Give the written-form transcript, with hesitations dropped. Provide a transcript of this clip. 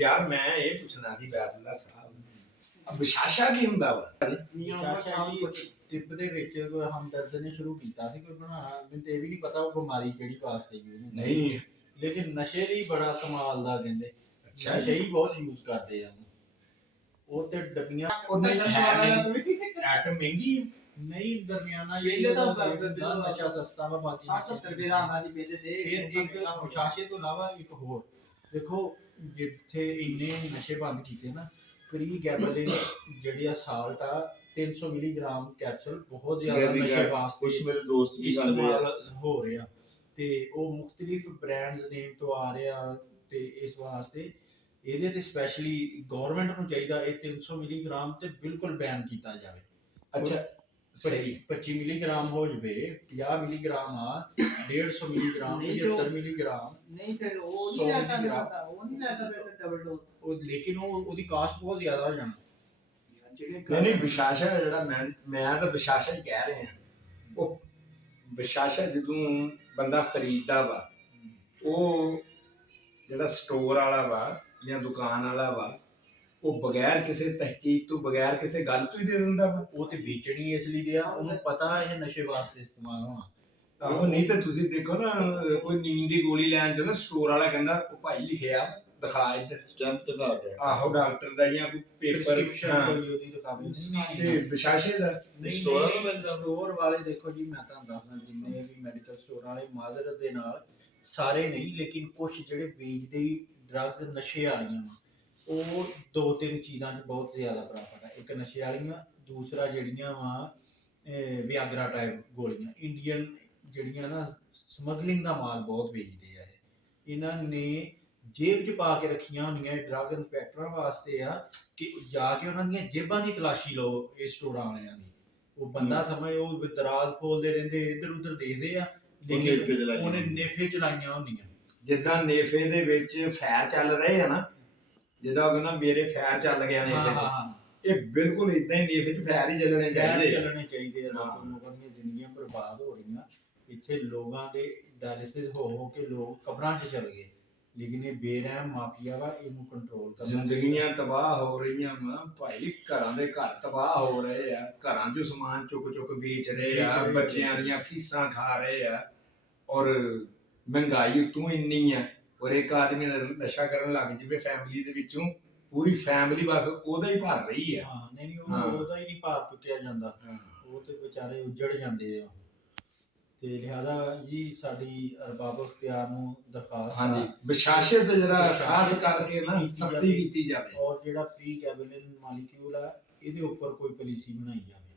ਯਾਰ ਮੈਂ ਇਹ ਪੁੱਛਣਾ ਸੀ ਬੈਦੁੱਲਾ ਸਾਹਿਬ ਵਿਸ਼ਾਸ਼ਾ ਕੀ ਹੁੰਦਾ ਵਾ? ਟਿਪ ਦੇ ਵਿੱਚ ਹਮਦਰਦ ਨੇ ਸ਼ੁਰੂ ਕੀਤਾ ਸੀ ਕੋਈ ਬਣਾਉਣਾ, ਮੈਨੂੰ ਤੇ ਇਹ ਵੀ ਨਹੀਂ ਪਤਾ ਉਹ ਬਿਮਾਰੀ ਕਿਹੜੀ ਵਾਸਤੇ ਯੂਜ਼ ਨਹੀਂ ਲੇਕਿਨ ਨਸ਼ੇ ਲਈ ਬੜਾ ਕਮਾਲ ਦਾ ਕਹਿੰਦੇ। ਅੱਛਾ ਨਸ਼ੇ ਹੀ ਬਹੁਤ ਯੂਜ਼ ਕਰਦੇ ਆ ਉਹ ਤੇ ਡੱਬੀਆਂ ਉਹ ਨਹੀਂ ਹੈ ਐਟਮ ਮਹਿੰਗੀ ਨਹੀਂ ਦਰਮਿਆਨਾ ਪਹਿਲੇ ਤਾਂ ਨਸ਼ਾ ਸਸਤਾ ਵਾ ਬਾਕੀ 60-70 ਰੁਪਏ ਦਾ ਆਉਂਦਾ ਸੀ ਪਹਿਲੇ ਤੇ ਫਿਰ ਇੱਕ ਵਿਸ਼ਾਸ਼ੇ ਤੋਂ ਇਲਾਵਾ ਇੱਕ ਹੋਰ ਦੇਖੋ ਜਿੱਥੇ ਇੰਨੇ ਨਸ਼ੇ ਬੰਦ ਕੀਤੇ ਨਾ ਪ੍ਰੀ ਗੈਬਲਿਨ ਜਿਹੜੀ ਆ ਸਾਲਟ ਆ 300 ਮਿਲੀਗ੍ਰਾਮ ਕੈਪਸੂਲ ਬਹੁਤ ਜ਼ਿਆਦਾ ਨਸ਼ੇ ਵਾਸਤੇ ਕੁਝ ਮੇਰੇ ਦੋਸਤ ਵੀ ਕਰਦੇ ਆ ਇਸਤੇਮਾਲ ਹੋ ਰਿਹਾ ਤੇ ਉਹ ਮੁxtਲਿਫ ਬ੍ਰਾਂਡਸ ਨੇਮ ਤੋਂ ਆ ਰਿਹਾ ਤੇ ਇਸ ਵਾਸਤੇ ਇਹਦੇ ਤੇ ਸਪੈਸ਼ਲੀ ਗਵਰਨਮੈਂਟ ਨੂੰ ਚਾਹੀਦਾ ਇਹ 300 ਮਿਲੀਗ੍ਰਾਮ ਤੇ ਬਿਲਕੁਲ ਬੈਨ ਕੀਤਾ ਜਾਵੇ। ਅੱਛਾ ਸਹੀ 25 ਮਿਲੀਗ੍ਰਾਮ ਹੋ ਜਵੇ 50 ਮਿਲੀਗ੍ਰਾਮ ਆ 150 ਮਿਲੀਗ੍ਰਾਮ 75 ਮਿਲੀਗ੍ਰਾਮ ਨਹੀਂ ਫਿਰ ਉਹ ਨਹੀਂ ਲੈ ਸਕਦੇ ਪਤਾ ਉਹ ਨਹੀਂ ਲੈ ਸਕਦੇ ਤੇ ਡਬਲ ਡੋਜ਼ ਉਹ ਲੇਕਿਨ ਉਹਦੀ ਕਾਸਟ ਬਹੁਤ ਜ਼ਿਆਦਾ ਹੋ ਜਾਣਾ। ਜਿਹੜੇ ਨਹੀਂ ਵਿਸ਼ਾਸ਼ਾ ਜਿਹੜਾ ਮੈਂ ਤਾਂ ਵਿਸ਼ਾਸ਼ਾ ਹੀ ਕਹਿ ਰਿਹਾ ਉਹ ਵਿਸ਼ਾਸ਼ਾ ਜਦੋਂ ਬੰਦਾ ਖਰੀਦਦਾ ਵਾ ਉਹ ਜਿਹੜਾ ਸਟੋਰ ਵਾਲਾ ਵਾ ਜਾਂ ਦੁਕਾਨ ਵਾਲਾ ਵਾ ਉਹ ਬਗੈਰ ਕਿਸੇ ਤਹਿਕੀਕ ਤੋਂ ਬਗੈਰ ਕਿਸੇ ਗੱਲ ਤੋਂ ਹੀ ਦੇ ਦਿੰਦਾ ਵਾ। ਉਹ ਤੇ ਵੇਚਣੀ ਇਸ ਲਈ ਦਿਆ ਉਹਨੂੰ ਪਤਾ ਇਹ ਨਸ਼ੇ ਵਾਸਤੇ ਇਸਤੇਮਾਲ ਹੋਣਾ। ਉਹ ਨਹੀਂ ਤਾਂ ਤੁਸੀਂ ਦੇਖੋ ਨਾ ਕੋਈ ਨੀਂਦ ਦੀ ਗੋਲੀ ਲੈਣ ਚ ਨਾ ਸਟੋਰ ਵਾਲਾ ਕਹਿੰਦਾ ਉਹ ਭਾਈ ਲਿਖਿਆ ਦਿਖਾ ਇੱਧਰ ਸਟੈਂਪ ਦਿਖਾ ਦੇ ਆਹੋ ਡਾਕਟਰ ਦਾ ਜਾਂ ਕੋਈ ਪੇਪਰ ਪ੍ਰਿਸਕ੍ਰਿਪਸ਼ਨ ਕੋਈ ਉਹਦੀ ਦਿਖਾਵੇ ਤੇ ਵਿਸ਼ਾਸ਼ੇ ਦਾ ਸਟੋਰਾਂ ਨੂੰ ਮਿਲਦਾ। ਸਟੋਰ ਵਾਲੇ ਦੇਖੋ ਜੀ ਮੈਂ ਤੁਹਾਨੂੰ ਦੱਸਦਾ ਜਿੰਨੇ ਵੀ ਮੈਡੀਕਲ ਸਟੋਰ ਵਾਲੇ ਮਾਜ਼ਰਤ ਦੇ ਨਾਲ ਸਾਰੇ ਨਹੀਂ ਲੇਕਿਨ ਕੁਝ ਜਿਹੜੇ ਵੇਚਦੇ ਡਰੱਗਸ ਨਸ਼ੇ ਵਾਲੀਆਂ ਵਾ ਉਹ ਦੋ ਤਿੰਨ ਚੀਜ਼ਾਂ 'ਚ ਬਹੁਤ ਜ਼ਿਆਦਾ ਪ੍ਰਾਪਤ ਹੈ। ਇੱਕ ਨਸ਼ੇ ਵਾਲੀਆਂ ਦੂਸਰਾ ਜਿਹੜੀਆਂ ਵਾ ਵਿਆਗਰਾ ਟਾਈਪ ਗੋਲੀਆਂ ਇੰਡੀਅਨ ਜਿਹੜੀਆਂ ਨਾ ਸਮਗਲਿੰਗ ਦਾ ਮਾਲ ਬਹੁਤ ਵੇਚਦੇ ਆ ਇਹਨਾਂ ਨੇ ਜੇਬ 'ਚ ਪਾ ਕੇ ਰੱਖੀਆਂ ਹੁੰਦੀਆਂ ਡਰੱਗ ਇੰਸਪੈਕਟਰਾਂ ਵਾਸਤੇ ਆ ਕਿ ਜਾ ਕੇ ਉਹਨਾਂ ਦੀਆਂ ਜੇਬਾਂ ਦੀ ਤਲਾਸ਼ੀ ਲਓ ਇਹ ਸਟੋਰਾਂ ਵਾਲਿਆਂ ਦੀ। ਉਹ ਬੰਦਾ ਸਮਝ ਉਹ ਦਰਾਜ਼ ਖੋਲਦੇ ਰਹਿੰਦੇ ਇੱਧਰ ਉੱਧਰ ਦੇਖਦੇ ਆ ਲੇਕਿਨ ਉਹਨੇ ਨੇਫੇ ਚਲਾਈਆਂ ਹੁੰਦੀਆਂ ਜਿੱਦਾਂ ਨੇਫੇ ਦੇ ਵਿੱਚ ਫੈਰ ਚੱਲ ਰਹੇ ਆ ਨਾ ਜਿੱਦਾਂ ਉਹ ਕਹਿੰਦਾ ਮੇਰੇ ਫੈਰ ਚੱਲ ਗਿਆ ਨੇਫੇ 'ਚ ਇਹ ਬਿਲਕੁਲ ਇਦਾਂ ਹੀ ਨੇਫੇ 'ਚ ਫੈਰ ਹੀ ਚੱਲਣੇ ਚਾਹੀਦੇ ਆ ਲੋਕਾਂ ਦੀਆਂ ਜ਼ਿੰਦਗੀਆਂ ਬਰਬਾਦ ਹੋ ਰਹੀਆਂ ਇੱਥੇ ਲੋਕਾਂ ਦੇ ਡਾਇਲਿਸਿਸ ਹੋ ਕੇ ਲੋਕ ਕਬਰਾਂ 'ਚ ਚਲ ਗਏ ਲੇਕਿਨ ਇਹ ਬੇਰਹਿਮ ਮਾਫੀਆ ਵਾ ਇਹਨੂੰ ਕੰਟਰੋਲ ਕਰਨਾ। ਜ਼ਿੰਦਗੀਆਂ ਤਬਾਹ ਹੋ ਰਹੀਆਂ ਵਾ ਭਾਈ ਘਰਾਂ ਦੇ ਘਰ ਤਬਾਹ ਹੋ ਰਹੇ ਆ ਘਰਾਂ 'ਚੋਂ ਸਮਾਨ ਚੁੱਕ ਚੁੱਕ ਵੇਚ ਰਹੇ ਆ ਬੱਚਿਆਂ ਦੀਆਂ ਫੀਸਾਂ ਖਾ ਰਹੇ ਆ ਔਰ ਮਹਿੰਗਾਈ ਉਤੋਂ ਇੰਨੀ ਆ ਔਰ ਇੱਕ ਆਦਮੀ ਨਸ਼ਾ ਕਰਨ ਲੱਗ ਜਾਵੇ ਫੈਮਿਲੀ ਦੇ ਵਿੱਚੋਂ ਪੂਰੀ ਫੈਮਿਲੀ ਬਸ ਉਹਦਾ ਹੀ ਭਰ ਰਹੀ ਆ। ਨਹੀਂ ਉਹਦਾ ਹੀ ਨਹੀਂ ਭਾਰ ਚੁੱਕਿਆ ਜਾਂਦਾ ਉਹ ਤੇ ਵਿਚਾਰੇ ਉੱਜੜ ਜਾਂਦੇ ਆ ਤੇ ਲਿਹਾਜ਼ਾ ਜੀ ਸਾਡੀ ਅਰਬਾਬ ਅਖਤਿਆਰ ਨੂੰ ਦਰਖਾਸਤ ਹਾਂਜੀ ਵਿਸ਼ਾਸ਼ੇ ਤੇ ਜਰਾ ਖਾਸ ਕਰਕੇ ਨਾ ਸਖਤੀ ਕੀਤੀ ਜਾਵੇ ਔਰ ਜਿਹੜਾ ਪ੍ਰੀ ਗੈਬਲਿਨ ਮਾਲੀਕਿਊਲ ਆ ਇਹਦੇ ਉੱਪਰ ਕੋਈ ਪਾਲਿਸੀ ਬਣਾਈ ਜਾਵੇ।